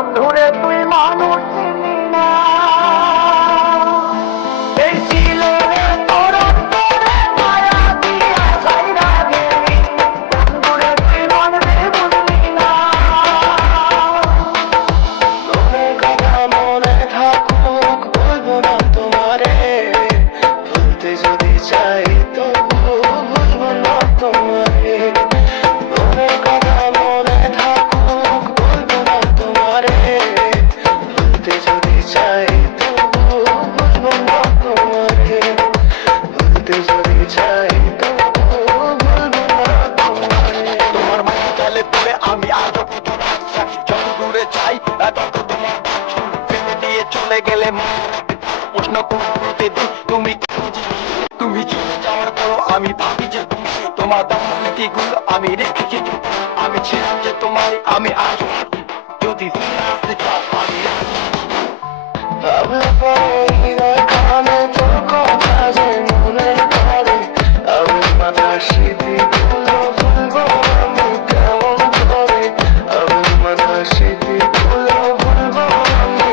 বন্ধুরে তুই মানুষ চিনি না, এই ছিল তোর অন্তরে মায়া দিয়া ছাইরা গেলি, বন্ধুরে তুই মনে বুঝলি না। তোমার কথা মনে থাকুক বলবো না তোমারে, ভুলতে যদি চাই তো ভুলবো না তোমারে। তোমার কথা মনে থাকুক বলবো না তোমারে, ভুলতে যদি চাই তো ভুলবো না তোমারে, ভুলতে যদি চাই তো ভুলবো না তোমারে। তোমার মায়ের জালে পড়ে আমি আজও যত দূরে যাই তত তোমার ফেলে দিয়ে চলে গেলে প্রশ্ন প্রতিদিন তুমি তুমি চলে যাওয়ার পর আমি ভাবি যে তোমার দামগুলো আমি রেখেছি, আমি ছিলাম যে তোমার আমি আজ যদি ফিরে আসতে চাও আমি ভাবলে পরে হৃদয় কানে তোর কথা যে মনে পড়ে, আমার মাথার স্মৃতিগুলো ভুলবো আমি কেমন করে, আমার মাথার স্মৃতিগুলো ভুলবো আমি।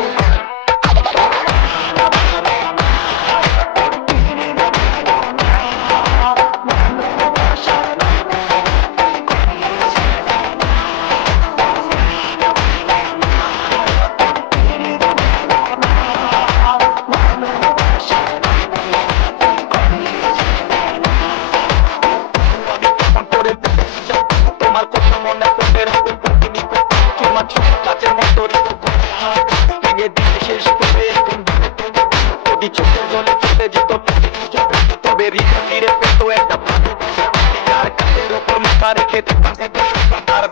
তোমার কথা মনে পড়ে তোমার ছোট কাছের মতো ভেঙে দিয়ে শেষ করে যদি চোখের জলে চলে যেত তবে হৃদয় ফিরে পেত একটা আর কাছের ওপর মাথা রেখে তার